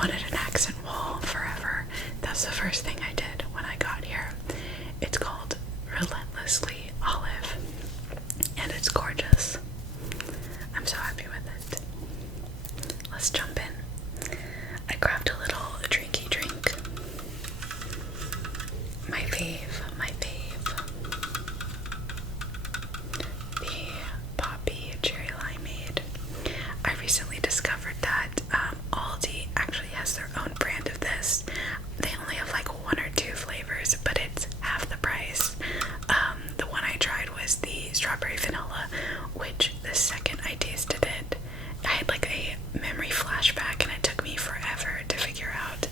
wanted an accent wall forever. That's the first thing I did when I got here. It's called Relentlessly Olive, and it's gorgeous. I'm so happy with it. Let's jump in. I grabbed a little drinky drink. My fave. The Poppy Cherry Limeade. I recently discovered that Aldi actually has their own brand of this. They only have like 1 or 2 flavors, but it's half the price. The one I tried was the strawberry vanilla, which the second I tasted it, I had like a memory flashback, and it took me forever to figure out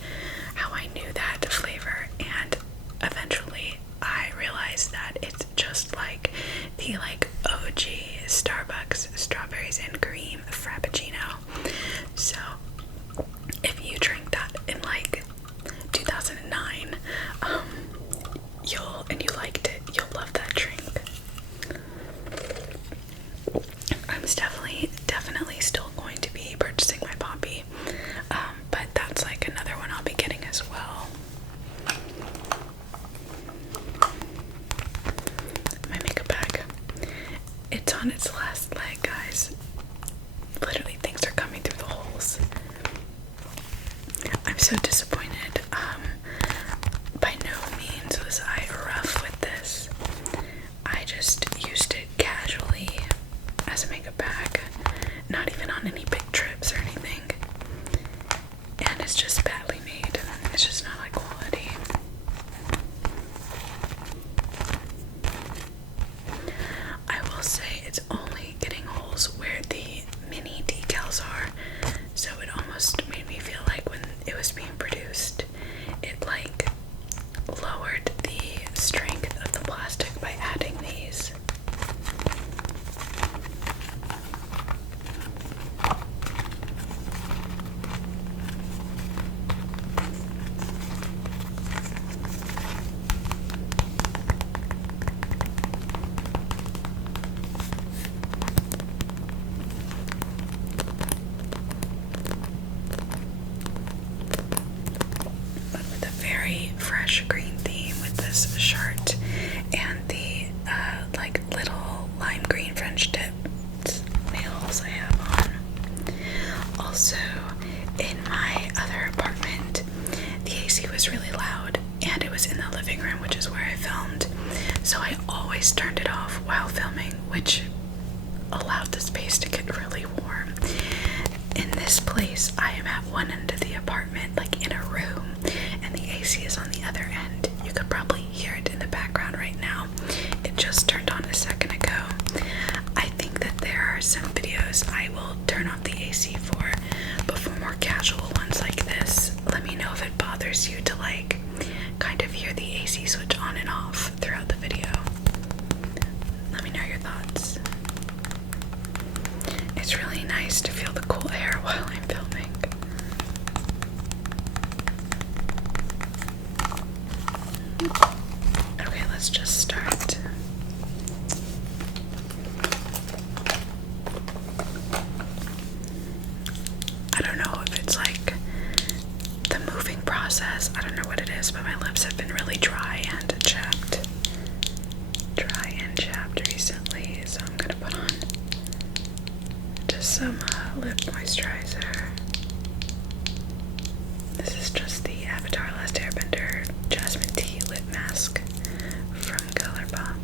how I knew that flavor, and eventually I realized that it's just like the OG Starbucks strawberries and cream frappuccino. So if you drink that in 2009, you liked it, you'll love that drink. I'm definitely still going to be purchasing my Poppy, but that's another one I'll be getting as well. My makeup bag. It's on its last leg, guys. Literally, things are coming through the holes. I'm so disappointed. By no means was I rough with this. I just used it casually as a makeup bag, not even on any big trips or anything. And it's just badly made. It's just not high quality. I will say it's only getting holes where the mini decals are, so it almost made me feel like when it was being produced, it lowered the strength of the plastic by adding these. But with a very fresh green theme with this shirt and the little lime green French tipped nails I have on. Also, in my other apartment, the AC was really loud, and it was in the living room, which is where I filmed, so I always turned it off while filming, which allowed the space to get really warm. In this place, I am at one end of the apartment, in a room, and the AC is on the other end. You could probably hear it in the background right now. It just turned on a second ago. I think that there are some videos I will turn off the AC for, but for more casual ones like this, let me know if it bothers you to kind of hear the AC switch on and off throughout the video. Let me know your thoughts. It's really nice to feel the cool air while I'm filming. Okay, let's just start. I don't know if it's the moving process. I don't know what it is, but my lips have been really dry and chapped. Recently, so I'm gonna put on just some lip moisturizer. This is just the Avatar Last Airbender Jasmine Tea Lip Mask from ColourPop.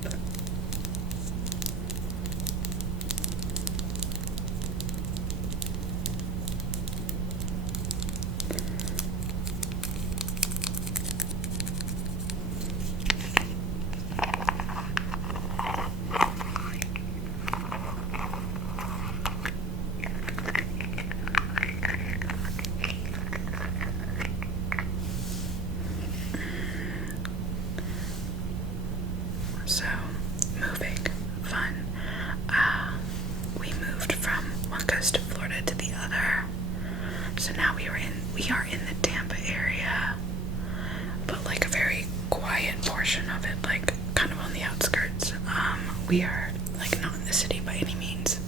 So, moving, fun. We moved from one coast of Florida to the other. So now we are in the Tampa area, but a very quiet portion of it, kind of on the outskirts. We are not in the city by any means,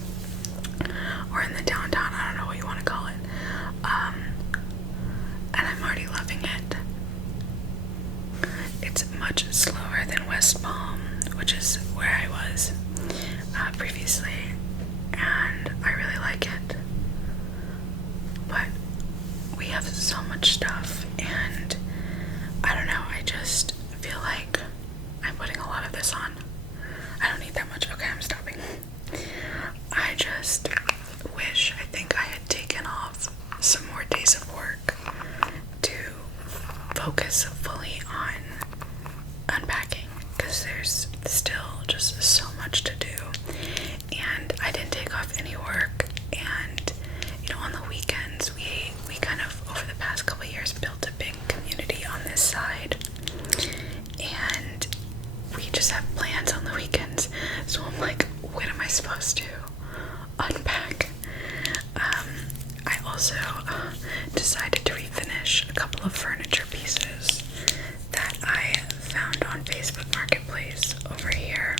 or in the downtown. I don't know what you want to call it. using it. It's much slower than West Palm, which is where I was previously, and I really like it. But we have so much stuff, and I don't know, I just feel like I'm putting a lot of this on. I don't need that much. Okay, I'm stopping. I just I think I had taken off some more days of work to focus fully on unpacking, because there's still just so much to do, and I didn't take off any work. And on the weekends we kind of, over the past couple of years, built a big community on this side, and we just have plans on the weekends. So I'm like, when am I supposed to unpack? I also decided to refinish a couple of furniture pieces that I found on Facebook Marketplace over here,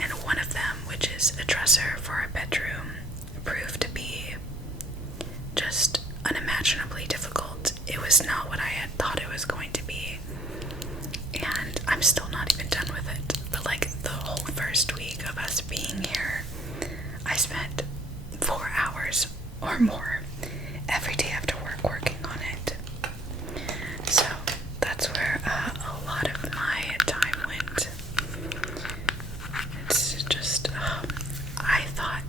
and one of them, which is a dresser for a bedroom, proved to be just unimaginably difficult. It was not what I had thought it was going to be, and I'm still not even done with it. But like, the whole first week of us being here, I spent 4 hours or more every day after work working on it. So that's where a lot of my time went. It's just, I thought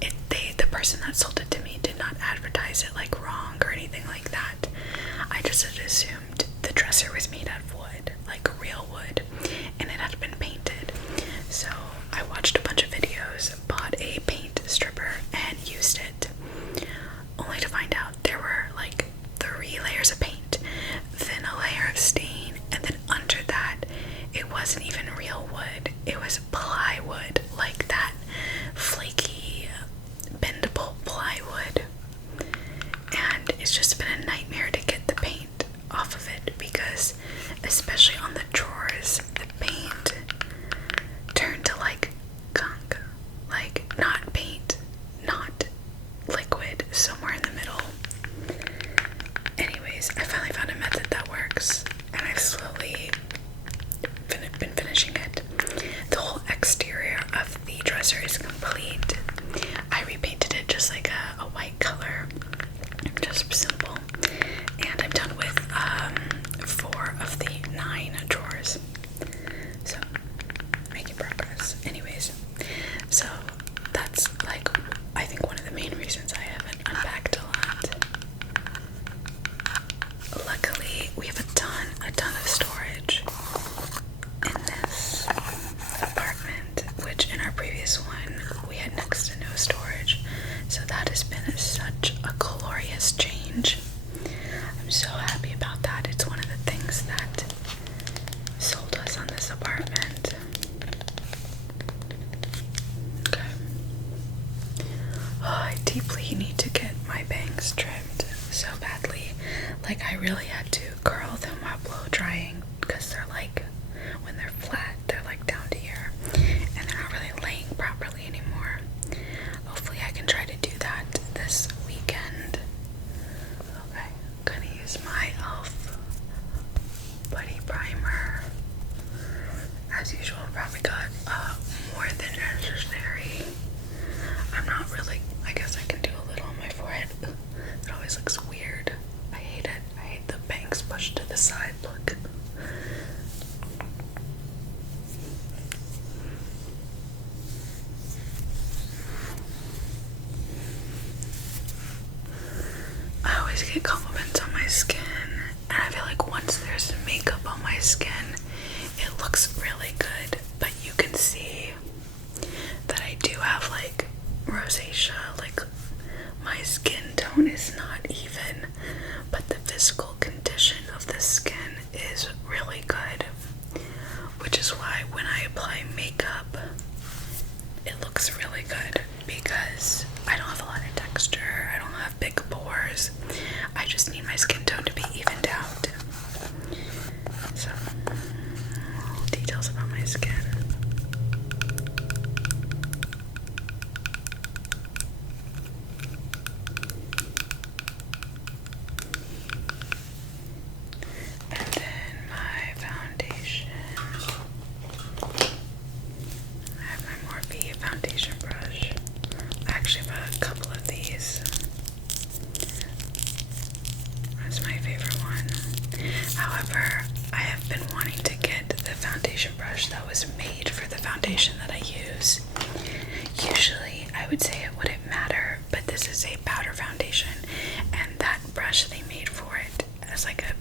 the person that sold it to me did not advertise it like wrong or anything like that. I just had assumed the dresser was made out of wood, like real wood, and it had been painted. So I watched a bunch of videos, bought a paint stripper, and used it, only to find out there were like 3 layers of paint, then a layer of stain, and then under that, it wasn't even real wood. It was plywood, like that flaky, bendable plywood. And it's just been a nightmare to get the paint off of it, because especially on the drawers, the paint turned to like gunk, like not paint, not liquid, somewhere in the middle. Anyways, I finally found a method that works, and I've slowly been finishing it. The whole exterior of the dresser is complete. I repainted it just like a white color, just simple, and I'm done with 4 of the 9 drawers, so making progress. Anyways, so that's like, I think, one of the main reasons I haven't unpacked a lot. Luckily, we have a ton of storage in this apartment, which in our previous one we had next to no storage, so that has been such a glorious change. I'm so happy about that. It's one of the things that sold us on this apartment. Okay. Oh, I deeply need to get my bangs trimmed so badly. Like, I really had to curl them while blow drying, because they're like, when they're flat, they're like down to here, and they're not really laying properly anymore. Hopefully I can try to do that this weekend. Okay, I'm gonna use my e.l.f. Buddy Primer. As usual, probably got more than necessary. I'm not really, I guess I can do a little on my forehead. It always looks weird. I hate it. I hate the bangs pushed to the side look. I always get compliments on my skin, and I feel like once there's makeup on my skin, it looks really good, but you can see that I do have like rosacea, like my skin tone is not even, but the physical condition of the skin is really good, which is why when I apply makeup, it looks really good, because I don't have a lot of texture, I don't have big pores, I just need my skin tone to be evened out. So, details about my skin. However, I have been wanting to get the foundation brush that was made for the foundation that I use. Usually, I would say it wouldn't matter, but this is a powder foundation, and that brush they made for it has like a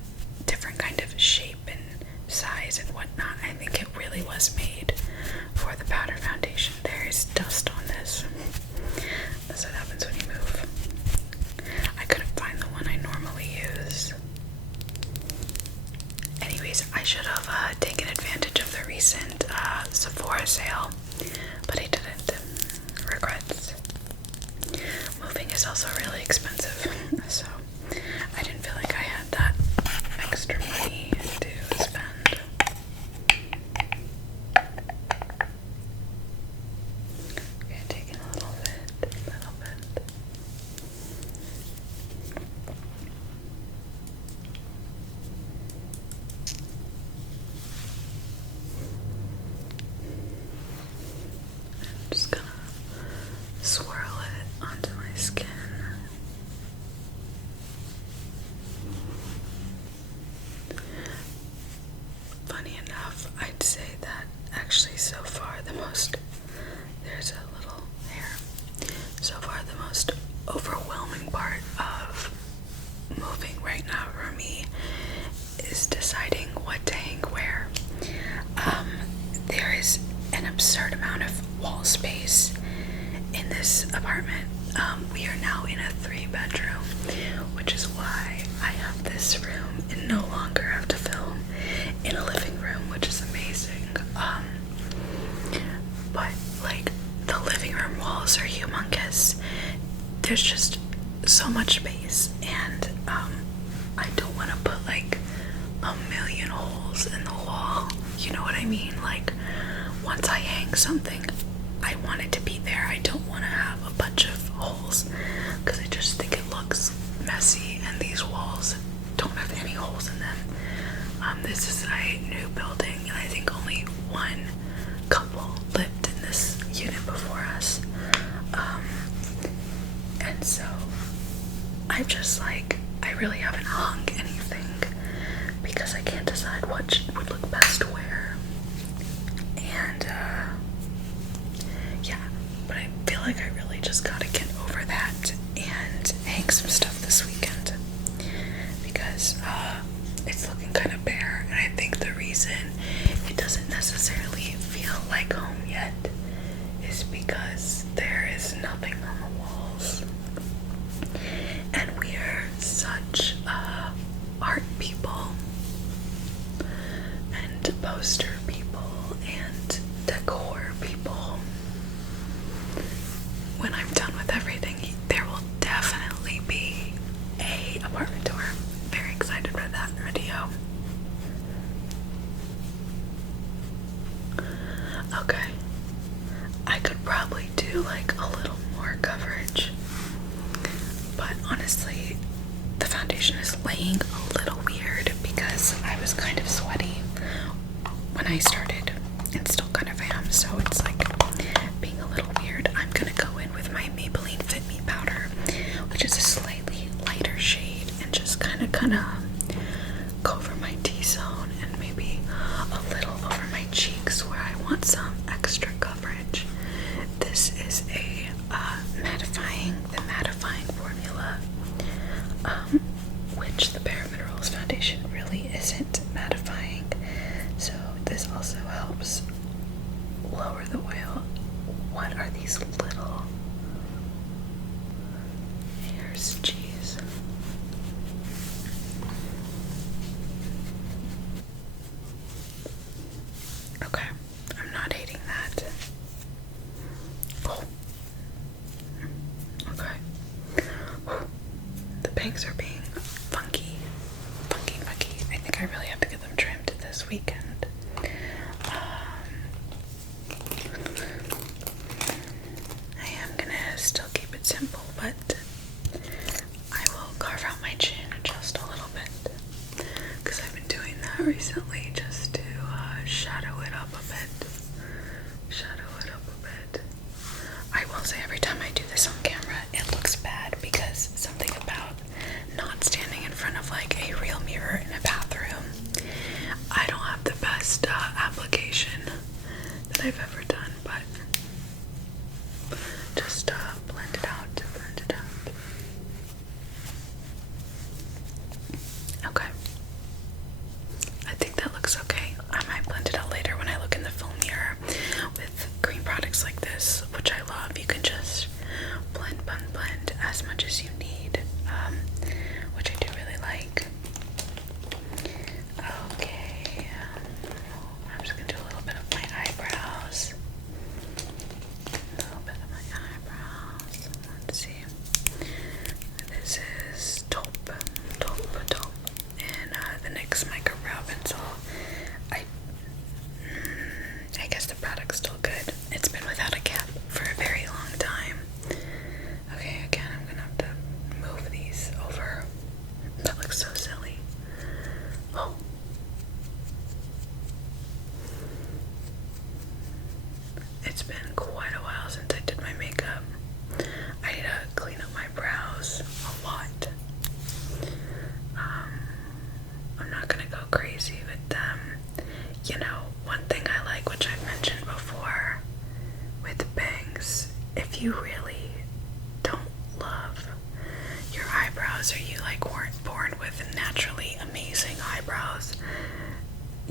different kind of shape and size and whatnot. I think it really was made for the powder foundation. There is dust on this. That's what happens when you move. I couldn't find the one I normally use. Anyways, I should have taken advantage of the recent Sephora sale, but I didn't. Regrets. Moving is also really expensive, so I didn't feel like I had that extra money to spend. Okay, taking a little bit. I'm just gonna swirl it onto my skin. Funny enough, I'd say that actually so far there's a little hair. So far the most overwhelming part of moving right now for me is deciding what to hang where. There is an absurd amount of wall space in this apartment. We are now in a 3-bedroom, which is why I have this room and no longer have to film in a living room, which is amazing. But like the living room walls are humongous. There's just so much space, and I don't want to put like a million holes in the wall. You know what I mean? Like once I hang something, I want it to be there. I don't want to have a bunch of holes because I just think it looks messy, and these walls don't have any holes in them. This is a new building, and I think only one couple lived in this unit before us. And so I'm just like, I really haven't hung anything because I can't decide what would look best where. And yeah, but I feel like I really just gotta get over that and hang some stuff this weekend because it's looking kind of bare, and I think the reason it doesn't necessarily feel like home yet is because there is nothing on the walls, and we are such art people and poster people and decor people. When I'm done with everything, there will definitely be a apartment tour. Very excited for that video. Okay, I could probably do like a little more coverage, but honestly, the foundation is laying a little weird because I was kind of sweaty when I started and still kind of am, so it's like being a little weird. I'm gonna go in with my Maybelline Fit Me powder, which is a slightly lighter shade, and just kind of cover my T-zone and maybe a little over my cheeks where I want some extra coverage. This is a mattifying formula, which the Bare Minerals foundation really isn't mattifying, so this also helps lower the oil. What are these little hairs? Jeez. Okay, I'm not hating that. Oh. Okay. The bangs are being funky. I think I really have to get them trimmed this weekend. I am gonna still keep it simple, but I will carve out my chin just a little bit because I've been doing that recently just to shadow it up a bit. I will say every time I do this on camera, it looks bad because something about not standing in front of like a real mirror in a bathroom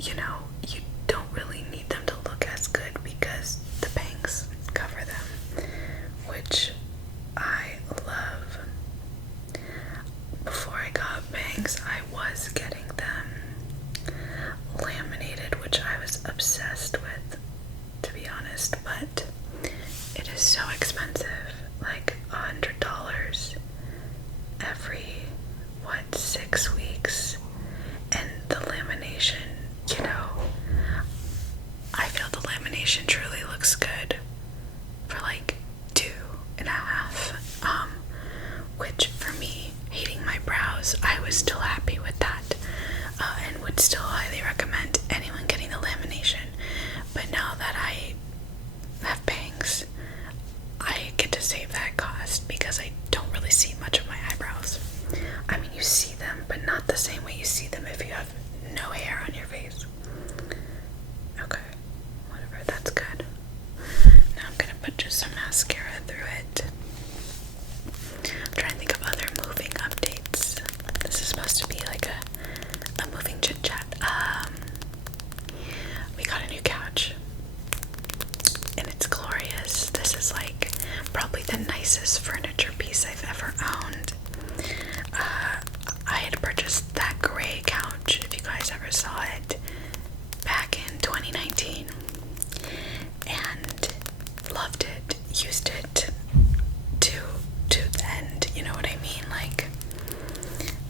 you know, you don't really need them to look as good because the bangs cover them, which I love. Before I got bangs, I was getting them laminated, which I was obsessed with, to be honest, but it is so expensive, like $100 every, 6 weeks, and the lamination, you know, I feel the lamination truly looks good for like 2.5, which for me, hating my brows, I was still happy with that, and would still highly recommend anyone getting the lamination. But now that I have bangs, I get to save that cost because I don't really see much of my eyebrows. I mean, you see them, but not the same way you see them if you have no hair on your face. Okay, whatever, that's good. Now I'm gonna put just some mascara through it. I'm trying to think of other moving updates. This is supposed to be like a moving chit chat. We got a new couch, and it's glorious. This is like probably the nicest furniture piece I've ever owned. I had purchased that gray couch, if you guys ever saw it, back in 2019, and loved it, used it to the end, you know what I mean? Like,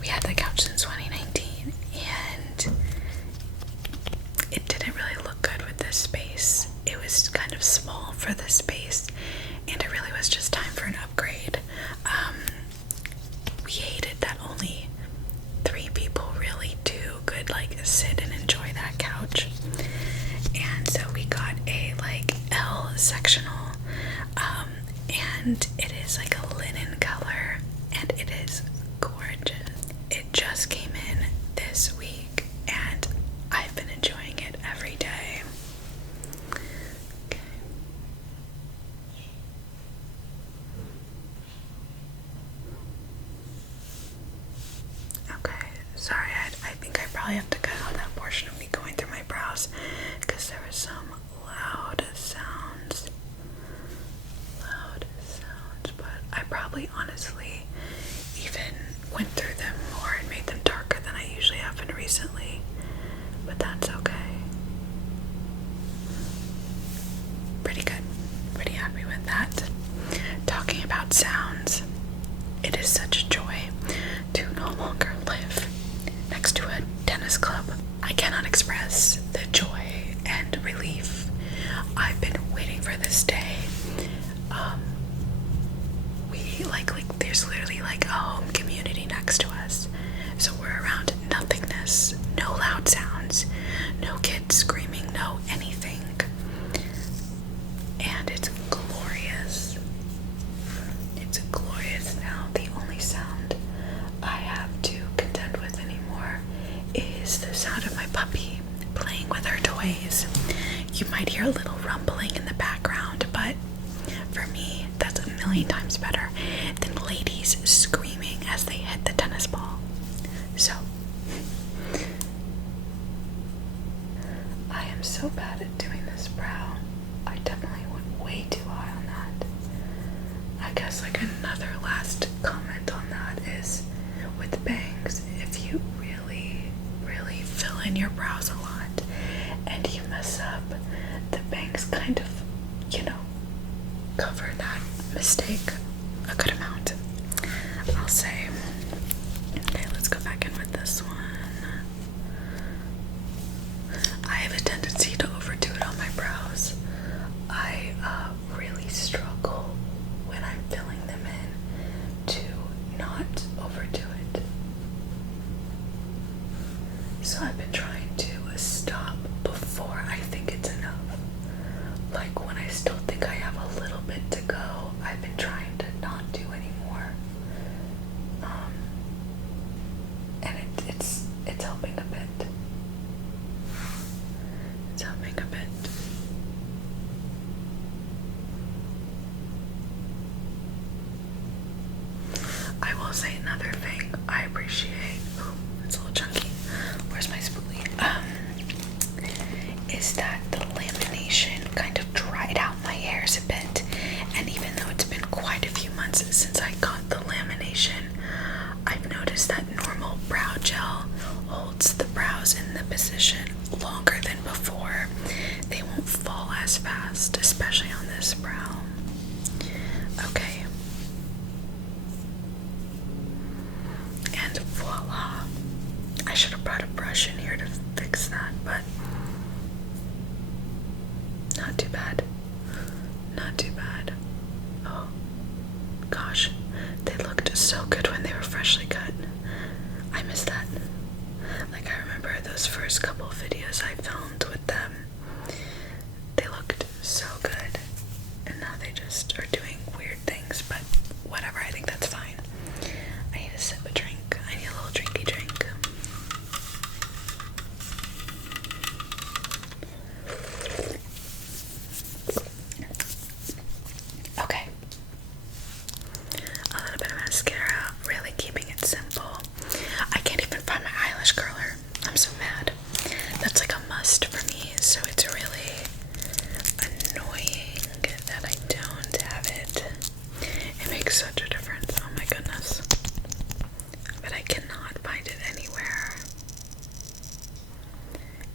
we had the couch since 2019, and it didn't really look good with this space. It was kind of small for this space, and it really was just time for an upgrade. We hated that only 3 people really could like sit and enjoy that couch, and so we got a like L sectional, and it is like a linen color, and it is gorgeous. It just came in this week, and I've been enjoying it every day. Okay. Okay, sorry, I think I probably have to cut out that portion of me going through my brows because there were some loud sounds, but I probably honestly even went through them more and made them darker than I usually have been recently, but that's okay. Pretty good, pretty happy with that. Talking about sounds, it is such a joy to no longer live next to a tennis club. I cannot express the joy and relief. I've been waiting for this day. We like there's literally like a home community next to us, so we're around nothingness, no loud sounds, no kids screaming, no anything, and it's glorious. It's glorious. Now the only sound I have to contend with anymore is the sound of my puppy playing with her toys. You might hear a little rumbling in the background, but for me, that's a million times better than ladies screaming as they hit the tennis ball. So, I am so bad at doing this brow. I definitely went way too high on that. I guess like another last comment on that is with bangs, if you really, really fill in your brows a lot and you mess up, the bangs kind of, you know, cover that mistake a good amount, I'll say. Okay, let's go back in with this one. I have a tendency to overdo it on my brows. I really struggle when I'm filling them in to not overdo it. So I've been trying to stop before I think it's enough. Like when I still think I have a little bit to go, I've been trying to not do anymore. And it's helping a bit. It's helping a bit. I will say another thing I appreciate. Ooh, it's a little chunky. Where's my spoolie? normal brow gel holds the brows in the position longer than before, they won't fall as fast, especially on this brow. Okay. And voila. I should have brought a brush in here to fix that, but not too bad. Not too bad. Oh, gosh. They looked so good when they were freshly cut. I miss that. Like, I remember those first couple of videos I filmed with them. They looked so good. And now they just are doing weird things, but whatever, I think that's fine. I need a sip of drink. I need a little drinky drink. Okay. A little bit of mascara, really keeping it simple. I can't even find my eyelash curler. I'm so mad. That's like a must for me, so it's really annoying that I don't have it. It makes such a difference. Oh my goodness. But I cannot find it anywhere.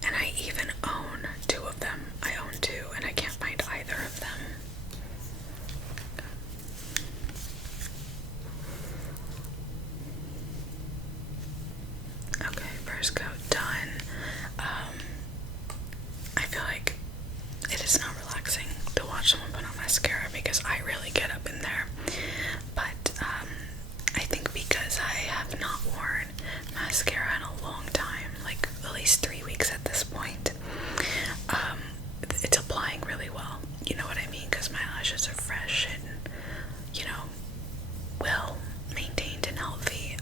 And I even own two of them. I own two, and I can't find either of them. Okay, first coat done. I feel like it is not relaxing to watch someone put on mascara because I really get up in there. But I think because I have not worn mascara in a long time, like at least 3 weeks at this point, it's applying really well. You know what I mean? Because my lashes are fresh and, you know, well maintained and healthy.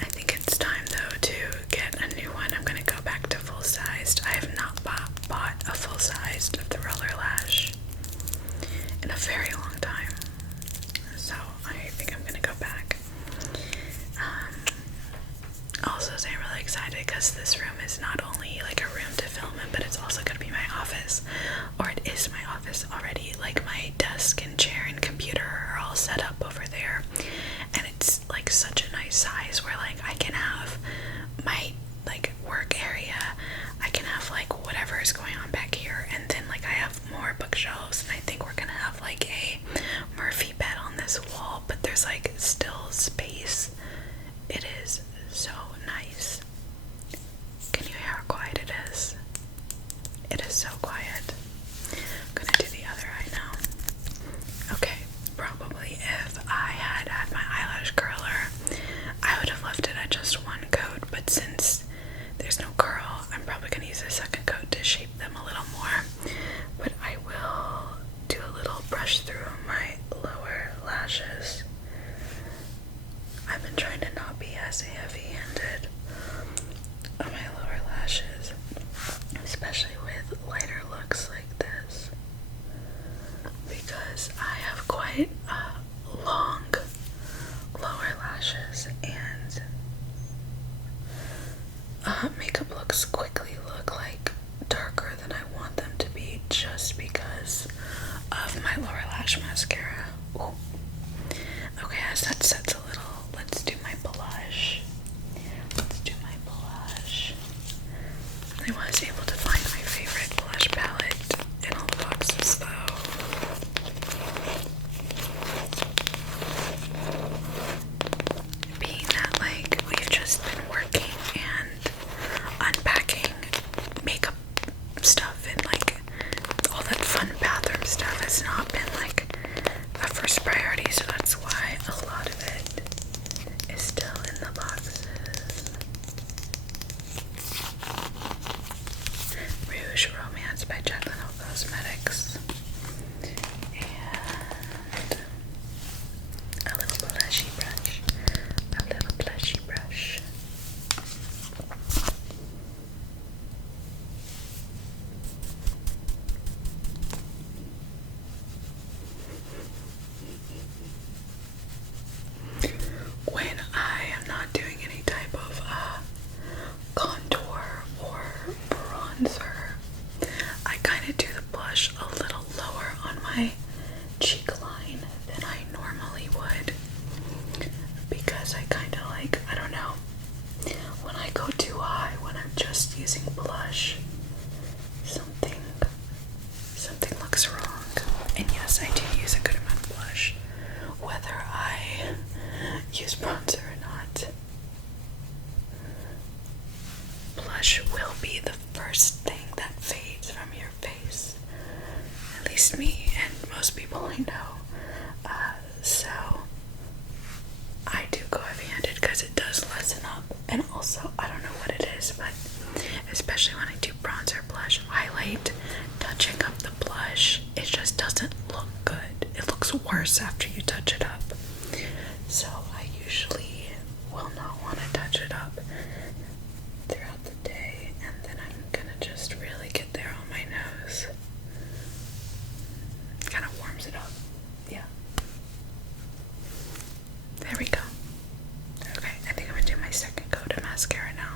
I think it's time though to get a new one. I'm gonna go back to full sized. I have not bought a full sized of the roller lash in a very long time, so I think I'm gonna go back. Also, I'm really excited because this room is not only like a room to film in, but it's also gonna be my office, or it is my office already. Like my desk and chair and computer are all set up over there, and it's like such a nice size where like I can have my like work area, I can have like whatever is going on back here, and then like I have more bookshelves, and I think we're gonna have like a Murphy bed on this wall, but there's like still space. It is so nice. Can you hear how quiet it is? It is so quiet. I'm gonna do the other eye now. Okay, probably if I had had my eyelash curler, I would have left it at just one coat, but since there's no curl, I'm probably gonna use a second coat to shape them a little more. But I will do a little brush through my lower lashes. I've been trying to not be as heavy-handed on my lower lashes, especially with lighter looks like this, because I have quite long lower lashes, and makeup looks quickly look like darker than I want them to be just because of my lower lash mascara. Ooh. Okay, as that sets a little, let's do my blush. Let's do my blush. I was able to find my favorite blush palette in all the boxes though. Being that like we've just been working and unpacking makeup stuff and like all that fun bathroom stuff has not been like because I kind of like, I don't know, when I go too high, when I'm just using blush, something looks wrong. And yes, I do use a good amount of blush, whether I use bronzer or not. Blush will be the first thing that fades from your face. At least me and most people I know. So I do go heavy-handed because it does lessen up. And also, I don't know what it is, but especially when I do bronzer, blush, highlight, touching up the blush, it just doesn't look good. It looks worse after you touch it up. So I usually will not want to touch it up throughout the day, and then I'm gonna just really get there on my nose. Kind of warms it up. Yeah. There we go. Okay, I think I'm gonna do my second coat of mascara now.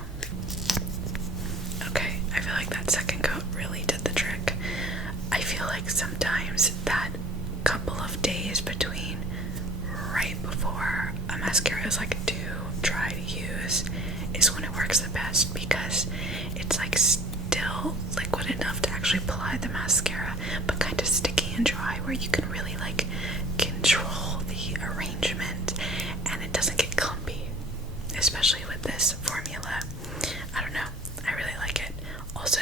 Okay, I feel like that second coat really did the trick. I feel like sometimes that couple of days between right before a mascara is like too dry to use is when it works the best, because it's like still liquid enough to actually apply the mascara, but kind of sticky and dry where you can really like control the arrangement and it doesn't get clumpy, especially with this formula. I don't know, I really like it. Also,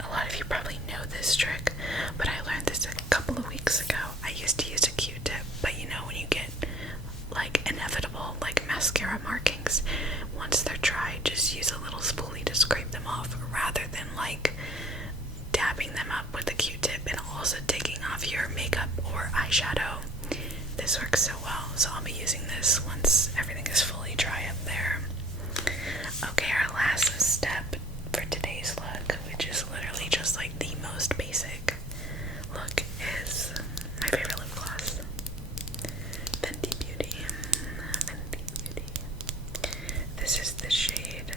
a lot of you probably know this trick, but I learned this a couple of weeks ago. I used to use a Q-tip, but you know when you get like inevitable like mascara markings, once they're dry, just use a little spoolie to scrape them off rather than like dabbing them up with a Q-tip and also taking off your makeup or eyeshadow. This works so well, so I'll be using this once everything is fully dry up there. Okay, our last step for today's look, which is literally just like the most basic look, is my favorite lip gloss. Fenty Beauty. This is the shade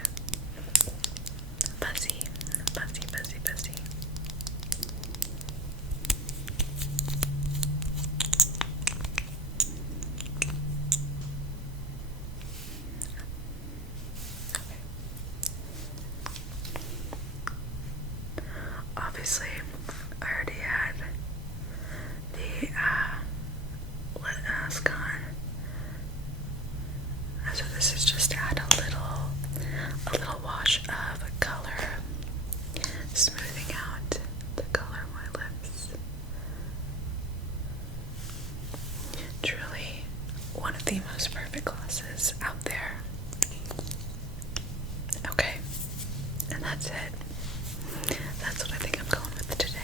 Fuzzy. Obviously, I already had the lip mask on, so this is just to add a little wash of color, smoothing out the color of my lips. Truly one of the most perfect glosses out there. Okay, and that's it. That's what I think I'm going with today.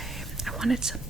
I wanted something